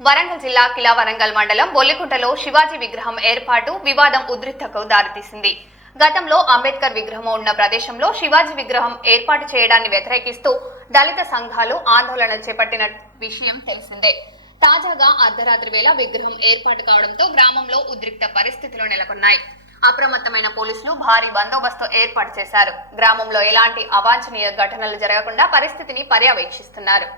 వరంగల్ జిల్లా కిలా వరంగల్ మండలం బొల్లికుంటలో శివాజీ విగ్రహం ఏర్పాటు వివాదం ఉద్రిక్తతకు దారితీసింది. గతంలో అంబేద్కర్ విగ్రహం ఉన్న ప్రదేశంలో శివాజీ విగ్రహం ఏర్పాటు చేయడాన్ని వ్యతిరేకిస్తూ దళిత సంఘాలు ఆందోళనలు చేపట్టిన విషయం తెలిసిందే. తాజాగా అర్ధరాత్రి వేళ విగ్రహం ఏర్పాటు కావడంతో గ్రామంలో ఉద్రిక్త పరిస్థితులు నెలకొన్నాయి. అప్రమత్తమైన పోలీసులు భారీ బందోబస్తు ఏర్పాటు చేశారు. గ్రామంలో ఎలాంటి అవాంఛనీయ ఘటనలు జరగకుండా పరిస్థితిని పర్యవేక్షిస్తున్నారు.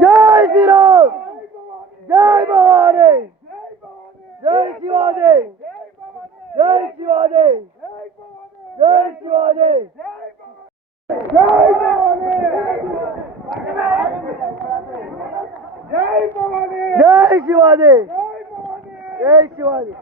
जय श्री राम, जय भवानी, जय शिवाजी, जय शिवाजी, जय शिवाजी, जय भवानी, जय भवानी, जय शिवाजी, जय शिवाजी।